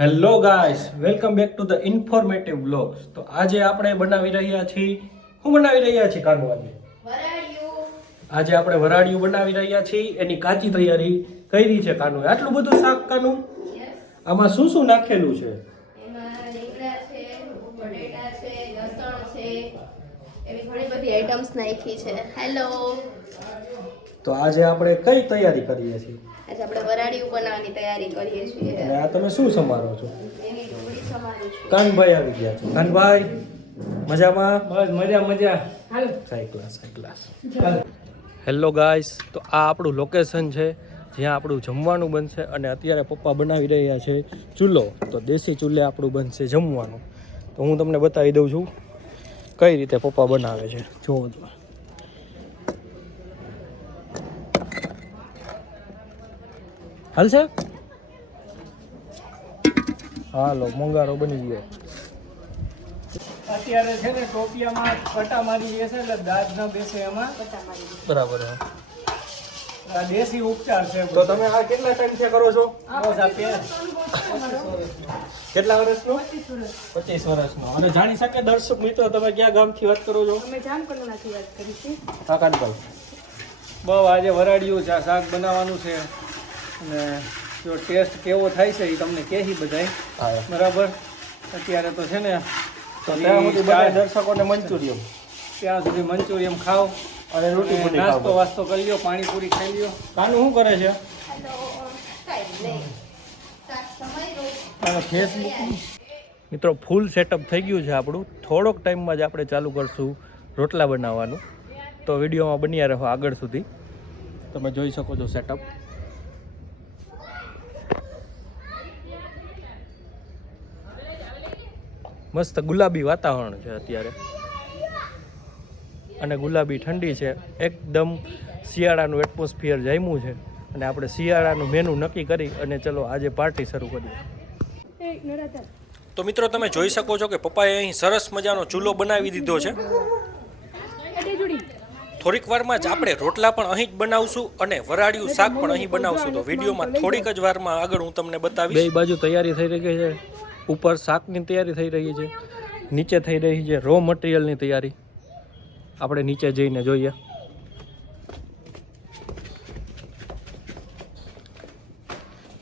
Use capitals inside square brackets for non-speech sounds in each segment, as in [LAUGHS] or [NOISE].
Hello guys welcome back to the informative vlogs તો આજે આપણે બનાવી રહ્યા છીએ શું બનાવી રહ્યા છીએ કાનુ આજે? આજે આપણે વરાળિયું બનાવી રહ્યા છીએ. એની કાચી તૈયારી કરી છે કાનુ. આટલું બધું શાક કાનુ? આમાં શું શું નાખેલું છે? એવી ઘણી બધી આઈટમ્સ નાખી છે. હેલો તો આજે આપણે કઈ તૈયારી કરીએ છીએ? આજે આપણે વરાળીયું બનાવવાની તૈયારી કરીએ છીએ. અને આ તમે શું સમારો છો? એની ડુંગળી સમારું છું. કાનભાઈ આવી ગયા છો. કાનભાઈ મજામાં? બસ મજા મજા. હાલ. Sai class Sai class hello. Guys તો આ આપણું લોકેશન છે જ્યાં આપણું જમવાનું બનશે અને અત્યારે પપ્પા બનાવી રહ્યા છે ચૂલો. તો દેશી ચૂલે આપણું બનશે જમવાનું. તો હું તમને બતાવી દઉં છું કઈ રીતે પપ્પા બનાવે છે. જોવો તમે હાલશે હાલો મોંઘારો બની ગયો. અત્યારે છે ને ટોપિયામાં પટા મારી બેસે એટલે દાંત ન બેસે એમાં. બરાબર હા. આ દેશી ઉપચાર છે. તો તમે આ કેટલા ટાઈમથી કરો છો? કેટલા વર્ષનો? પચીસ વર્ષનો. અને જાણી શકે દર્શક મિત્રો તમે ક્યાં ગામથી વાત કરો છો? અમે જામકંડોનાથી વાત કરીશું કાકાનભાઈ. બહુ આજે વરાળિયું છે શાક બનાવવાનું છે. અને જો ટેસ્ટ કેવો થાય છે એ તમને કહી બધાય. બરાબર? અત્યારે તો છે ને તો ત્યાં સુધી બધા દર્શકોને મંચુરિયમ ત્યાં સુધી મંચુરિયમ ખાઓ. અને રોટી નાસ્તો વાસ્તો કરી લ્યો પાણીપુરી ખાઈ લ્યો કાનું શું કરે છે? ફેસબુક મિત્રો ફૂલ સેટઅપ થઈ ગયું છે આપણું. થોડોક ટાઈમમાં જ આપણે ચાલુ કરશું રોટલા બનાવવાનું. તો વિડીયોમાં બન્યા રહો આગળ સુધી. તમે જોઈ શકો છો સેટઅપ મસ્ત ગુલાબી વાતાવરણ છે અત્યારે. અને ગુલાબી ઠંડી છે. એકદમ શિયાળાનું એટમોસ્ફિયર જામ્યું છે. અને આપણે શિયાળાનું મેનુ નક્કી કરી અને ચલો આજે પાર્ટી શરૂ કરીએ. તો મિત્રો તમે જોઈ શકો છો કે પપ્પાએ અહીં સરસ મજાનો ચૂલો બનાવી દીધો છે. થોડીક વારમાં જ આપણે રોટલા પણ અહીં જ બનાવશું અને વરાળિયું શાક પણ અહીં બનાવશું. તો વિડીયોમાં થોડીક જ વારમાં આગળ હું તમને બતાવીશ. બે બાજુ તૈયારી થઈ રહી છે. ઉપર શાકની તૈયારી થઈ રહી છે. નીચે થઈ રહી છે રો મટીરિયલની તૈયારી. આપણે નીચે જઈને જોઈએ.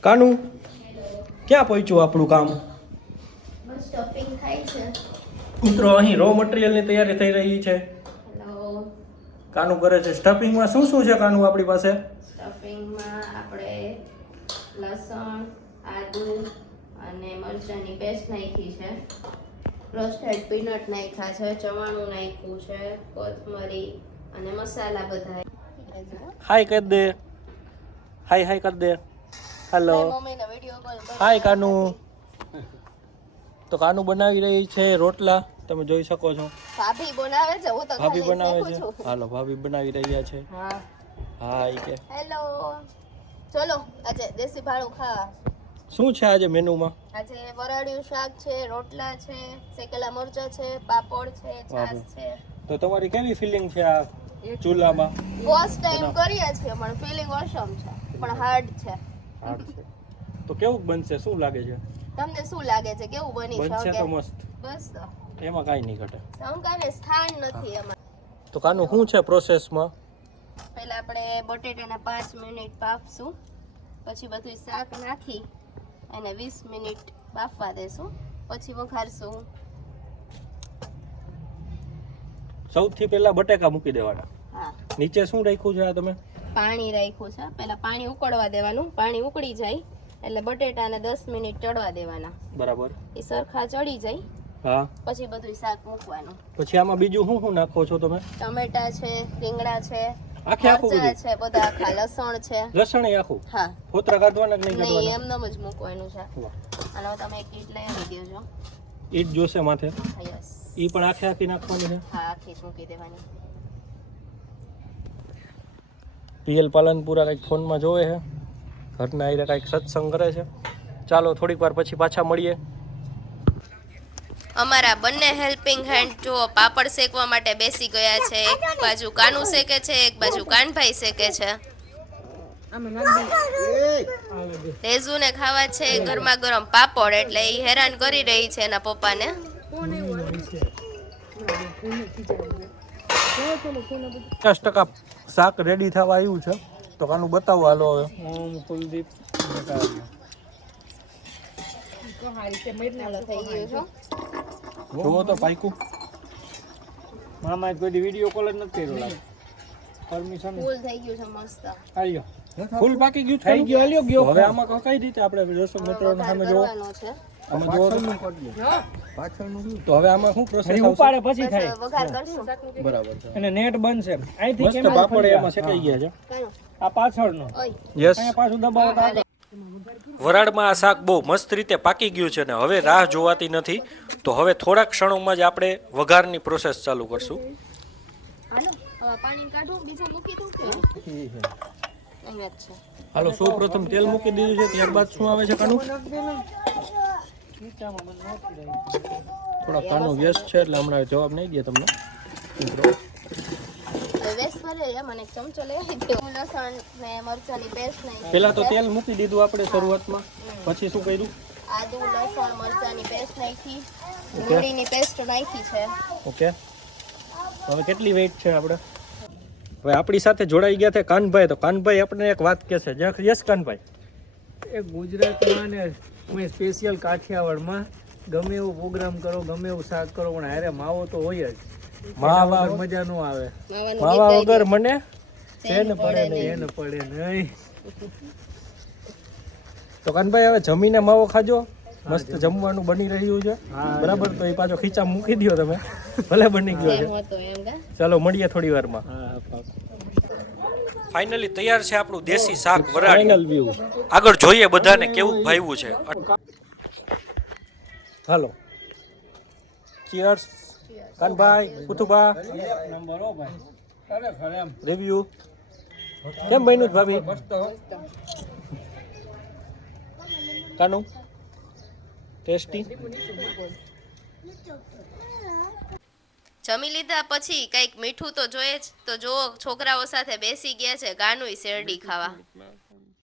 કાનું ક્યાં પહોંચ્યું આપણું કામ? મિત્રો અહીં રો મટીરિયલની તૈયારી થઈ રહી છે. કાનું કરે છે સ્ટફિંગમાં શું શું છે કાનું આપણી પાસે? સ્ટફિંગમાં આપણે લસણ આદુ અને મરચાંની પેસ્ટ નાખી છે. રોસ્ટેડ પીનટ નાખ્યા છે ચવાણું નાખ્યું છે કોથમરી અને મસાલા બધા. હાય કર દે હાય હાય કર દે હેલો હાય કાનું. તો કાનું બનાવી રહી છે રોટલા. તમે જોઈ શકો છો. ભાભી બનાવે છે? હું તો ભાભી બનાવે છે. હાલો ભાભી બનાવી રહ્યા છે. હા. હા કે? હેલો ચલો આજે દેશી ભાડું ખાવા. શું છે આજે મેનુમાં? આજે વરાળિયું શાક છે રોટલા છે શેકેલા મરચાં છે પાપડ છે છાશ છે. તો તમારી કેવી ફિલિંગ છે આ ચૂલામાં? ફર્સ્ટ ટાઈમ કરીએ છીએ પણ ફિલિંગ ઓસમ છે પણ હાર્ડ છે. હાર્ડ છે. તો કેવું બનશે? શું લાગે છે? તમને શું લાગે છે? કેવું બની બનશે તો મસ્ત. બસ એમાં કાઈ નહીં ઘટે. શંકાને સ્થાન નથી એમાં. તો કાનું શું છે પ્રોસેસમાં પહેલા આપણે બટેટાના પાંચ મિનિટ પાપશું પછી બધું શાક નાખી અને વીસ મિનિટ બાફવા દેશું. પછી વઘારશું. સૌથી પહેલા બટેકા મૂકી દેવાના. હા. નીચે શું રાખ્યું છે આ તમે? પાણી રાખ્યું છે. પહેલા પાણી ઉકળવા દેવાનું. પાણી ઉકળી જાય એટલે બટેટાને દસ મિનિટ ચડવા દેવાના. બરાબર. એ સરખા ચડી જાય. હા. પછી બધું શાક મૂકવાનું. પછી આમાં બીજું શું શું નાખો છો તમે? ટમેટા છે રીંગણા છે આખે આખું બધું? છે બધા આખા લસણ છે. લસણ એ આખું? હા. ફોતરા કાઢવાના કે નહીં કાઢવાના એમનેમ જ મૂકવાનું છે. અને તમે એક ઈટ લઈ આવી દેજો. ઈટ જોશે માથે? યસ. ઈ પણ આખે આખી નાખવાની છે? હા આખી જ મૂકી દેવાની. પીએલ પાલનપુરા કંઈક ફોનમાં જોવે છે. ઘરના આઈને કંઈક સત્સંગ કરે છે. ચાલો થોડીક વાર પછી પાછા મળીએ. અમારા બંને હેલ્પિંગ હેન્ડ જો પાપડ શેકવા માટે બેસી ગયા છે એક બાજુ કાનુ શેકે છે એક બાજુ કાનભાઈ શેકે છે. રેઝુને ખાવા છે ગરમા ગરમ પાપડ એટલે એ હેરાન કરી રહી છે એના પપ્પાને. પચાસ ટકા શાક રેડી થવા આવ્યું છે. તો કાનું બતાવો હાલો હવે. ઓમ કુલદીપ બતાવ્યો. હાલો થઈ ગયો છો. જુઓ તો પાઈકું મામા કોઈ દી વીડિયો કોલ જ નથી કર્યો લાગે પરમિશન ફૂલ થઈ ગયું છે મસ્ત. આલ્યો. ફૂલ પાકી ગયું થઈ ગયો આલ્યો ગયો હવે આમાં કઈ રીતે આપણે દર્શક મિત્રોને સામે જોવો? છે. આમાં જોવો તો તો હવે આમાં શું પ્રોસેસ આવશે? ઉપાડે પછી થાય. વઘાર કરશું. બરાબર. છે અને નેટ બનશે અહીંથી મસ્ત કેમ બાપડે એમાં શેકાઈ ગયા છે. આ પાછળનો. યસ અહીંયા પાછું દબાવો તો આગળ. વરાળમાં આ શાક બહુ મસ્ત રીતે પાકી ગયું છે ને હવે રાહ જોવાતી નથી તો હવે થોડા ક્ષણોમાં જ આપણે વઘારની પ્રોસેસ ચાલુ કરશું. હાલો હવે પાણી કાઢું બીજું મૂકી દઉં કે અહીંયા જ છે. હાલો સૌ પ્રથમ તેલ મૂકી દીધું છે ત્યારબાદ શું આવે છે કાનું થોડા કાનો વ્યસ્ત છે એટલે હમણાં જવાબ નહીં દે તમને. મિત્રો વેસ્ટ ભરે એક ચમચો લઈ આવી દો લસણ ને મરચાંની પેસ્ટ નાખી પેલા તો તેલ મૂકી દીધું આપણે શરૂઆતમાં. પછી શું કર્યું? આદુ લસણ મરચાંની પેસ્ટ નાખી. ડુંગળીની પેસ્ટ નાખી છે. ઓકે. હવે કેટલી વેઇટ છે આપણે? હવે આપણી સાથે જોડાઈ ગયા છે કાનભાઈ. તો કાનભાઈ આપણે એક વાત કહે છે. યસ કાનભાઈ. એ ગુજરાતમાં ને મેં સ્પેશિયલ કાઠિયાવાડમાં ગમે એવો પ્રોગ્રામ કરો ગમે એવું શાક કરો પણ હારે માવો તો હોય જ. માવા મજા નો આવે. માવા વગર મને ચેન પડે નહીં. એને પડે નહીં. [LAUGHS] તો કાનભાઈ હવે જમીને માવો ખાજો. મસ્ત જમવાનું બની રહ્યું છે. બરાબર? તો એ પાછો ખીચા મૂકી દો તમે. [LAUGHS] ભલે બની ગયો છે. ચાલો મળીએ થોડી વારમાં. માં ફાઇનલી તૈયાર છે આપણું દેશી શાક વરાળ વ્યૂ આગળ જોઈએ બધાને કેવું ભાવ્યું છે. હાલો. ચીયર્સ કાનભાઈ એમ રિવ્યુ કેમ બન્યું ભાભી? કાનું? ટેસ્ટી જમી લીધા પછી કંઈક મીઠું તો જોઈએ જ. તો જો છોકરાઓ સાથે બેસી ગયા છે ગાનુંય શેરડી ખાવા.